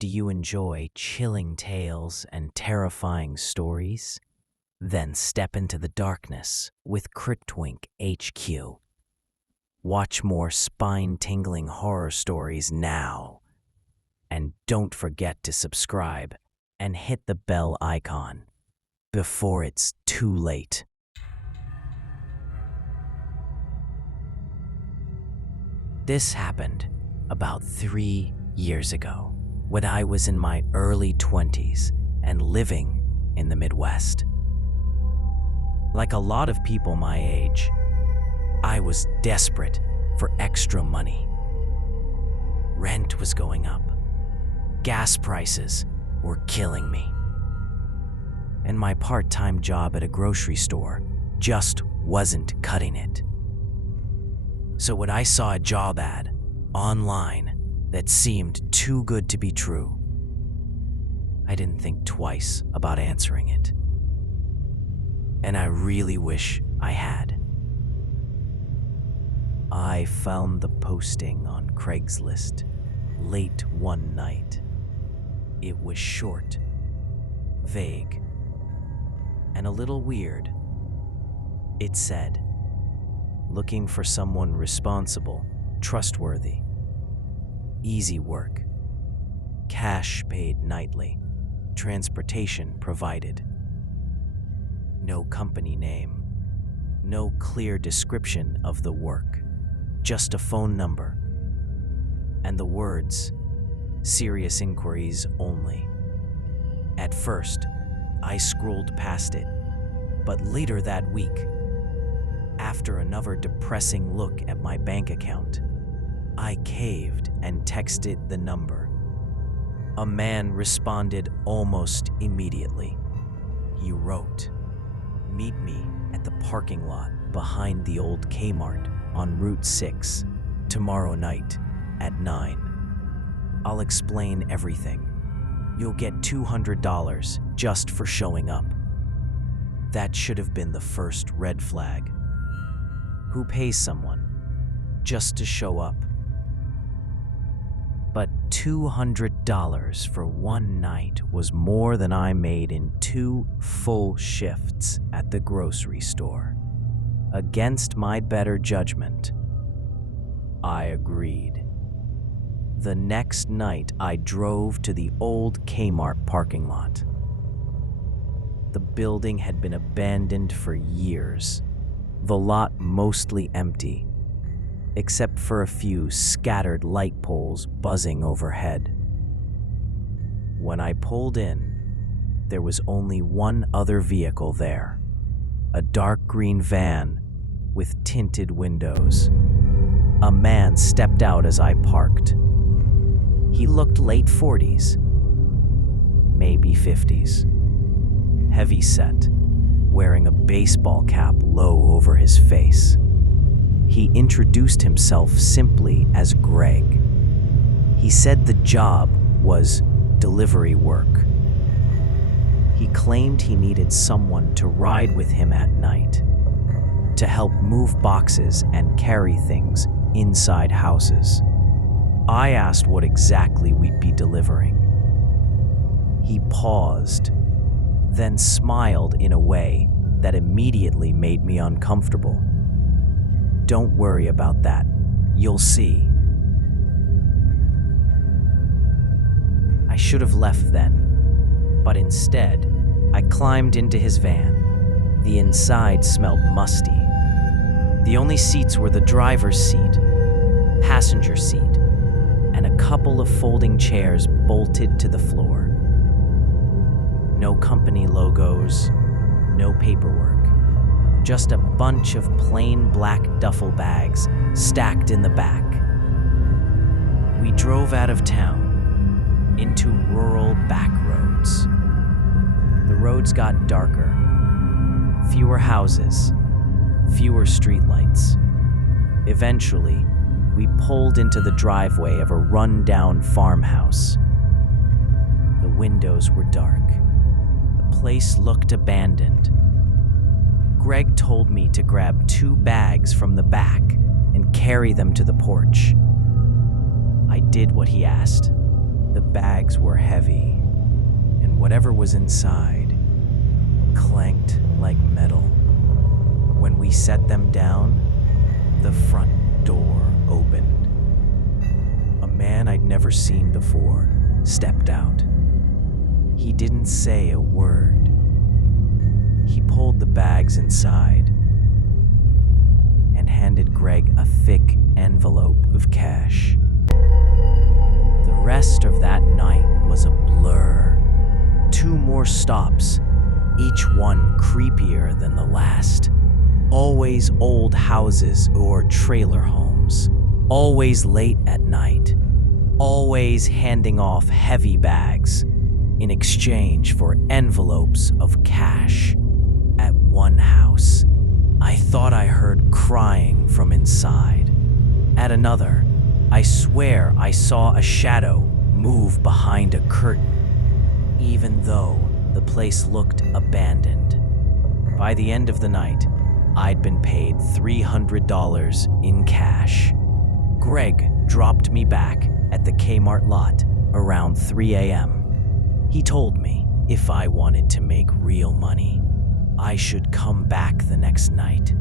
Do you enjoy chilling tales and terrifying stories? Then step into the darkness with Cryptwink HQ. Watch more spine-tingling horror stories now. And don't forget to subscribe and hit the bell icon before it's too late. This happened about 3 years ago when I was in my early 20s and living in the Midwest. Like a lot of people my age, I was desperate for extra money. Rent was going up. Gas prices were killing me. And my part-time job at a grocery store just wasn't cutting it. So when I saw a job ad online that seemed too good to be true, I didn't think twice about answering it. And I really wish I had. I found the posting on Craigslist late one night. It was short, vague, and a little weird. It said, "Looking for someone responsible, trustworthy, easy work, cash paid nightly, transportation provided." No company name, no clear description of the work, just a phone number, and the words, "Serious inquiries only." At first, I scrolled past it, but later that week, after another depressing look at my bank account, I caved and texted the number. A man responded almost immediately. He wrote, "Meet me at the parking lot behind the old Kmart on Route 6 tomorrow night at 9. I'll explain everything. You'll get $200 just for showing up." That should have been the first red flag. Who pays someone just to show up? But $200 for one night was more than I made in 2 full shifts at the grocery store. Against my better judgment, I agreed. The next night, I drove to the old Kmart parking lot. The building had been abandoned for years, the lot mostly empty, except for a few scattered light poles buzzing overhead. When I pulled in, there was only one other vehicle there, a dark green van with tinted windows. A man stepped out as I parked. He looked late 40s, maybe 50s, heavy set, wearing a baseball cap low over his face. He introduced himself simply as Greg. He said the job was delivery work. He claimed he needed someone to ride with him at night, to help move boxes and carry things inside houses. I asked what exactly we'd be delivering. He paused, then smiled in a way that immediately made me uncomfortable. "Don't worry about that. You'll see." I should have left then, but instead, I climbed into his van. The inside smelled musty. The only seats were the driver's seat, passenger seat, and a couple of folding chairs bolted to the floor. No company logos, no paperwork. Just a bunch of plain black duffel bags stacked in the back. We drove out of town into rural back roads. The roads got darker, fewer houses, fewer streetlights. Eventually, we pulled into the driveway of a run-down farmhouse. The windows were dark. The place looked abandoned. Greg told me to grab 2 bags from the back and carry them to the porch. I did what he asked. The bags were heavy, and whatever was inside clanked like metal. When we set them down, the front door opened. A man I'd never seen before stepped out. He didn't say a word. He pulled the bags inside and handed Greg a thick envelope of cash. The rest of that night was a blur. 2 more stops, each one creepier than the last. Always old houses or trailer homes. Always late at night. Always handing off heavy bags in exchange for envelopes of cash. At one house, I thought I heard crying from inside. At another, I swear I saw a shadow move behind a curtain, even though the place looked abandoned. By the end of the night, I'd been paid $300 in cash. Greg dropped me back at the Kmart lot around 3 a.m. He told me if I wanted to make real money, I should come back the next night.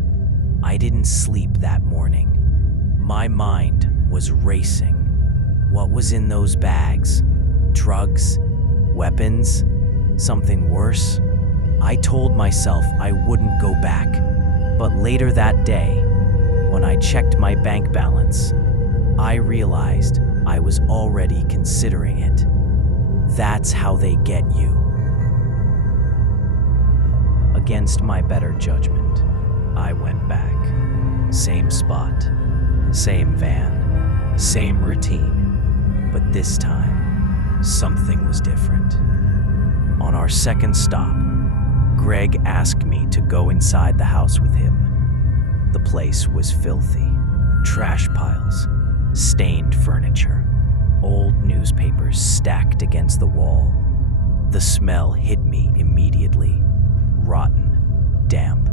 I didn't sleep that morning. My mind was racing. What was in those bags? Drugs? Weapons? Something worse? I told myself I wouldn't go back, but later that day, when I checked my bank balance, I realized I was already considering it. That's how they get you. Against my better judgment, I went back. Same spot, same van, same routine. But this time, something was different. On our second stop, Greg asked me to go inside the house with him. The place was filthy. Trash piles, stained furniture, old newspapers stacked against the wall. The smell hit me immediately. Rotten, damp,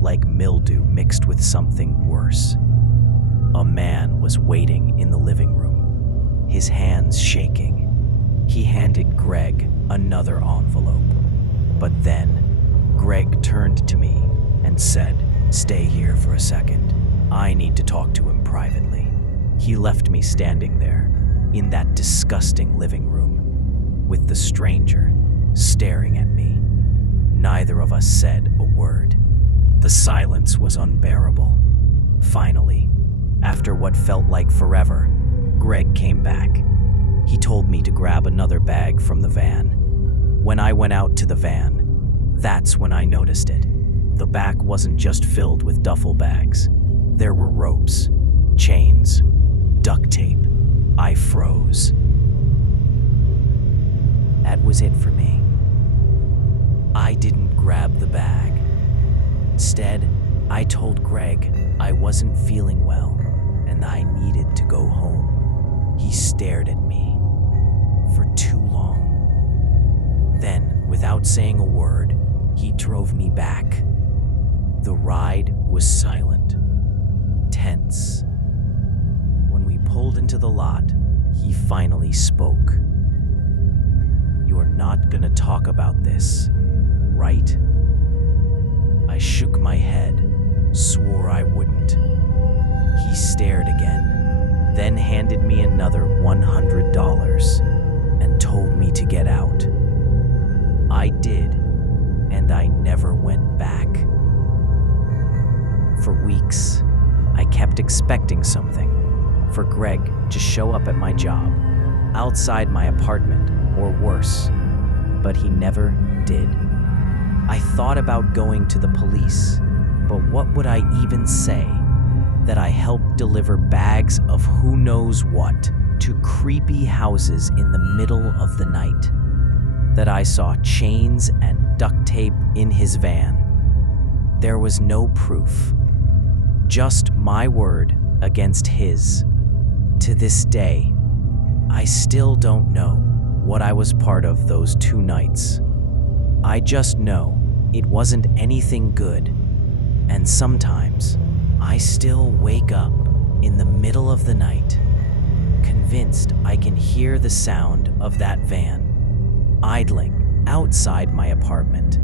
like mildew mixed with something worse. A man was waiting in the living room, his hands shaking. He handed Greg another envelope. But then, Greg turned to me and said, "Stay here for a second. I need to talk to him privately." He left me standing there, in that disgusting living room, with the stranger staring at me. Neither of us said a word. The silence was unbearable. Finally, after what felt like forever, Greg came back. He told me to grab another bag from the van. When I went out to the van, that's when I noticed it. The back wasn't just filled with duffel bags. There were ropes, chains, duct tape. I froze. That was it for me. I didn't grab the bag. Instead, I told Greg I wasn't feeling well and I needed to go home. He stared at me for too long. Then, without saying a word, he drove me back. The ride was silent, tense. When we pulled into the lot, he finally spoke. "You're not gonna talk about this, right?" I shook my head, swore I wouldn't. He stared again, then handed me another $100 and told me to get out. I did, and I never went back. For weeks, I kept expecting something, for Greg to show up at my job, outside my apartment, or worse, but he never did. I thought about going to the police, but what would I even say? That I helped deliver bags of who knows what to creepy houses in the middle of the night? That I saw chains and duct tape in his van? There was no proof, just my word against his. To this day, I still don't know what I was part of those 2 nights. I just know it wasn't anything good, and sometimes I still wake up in the middle of the night, convinced I can hear the sound of that van, idling outside my apartment.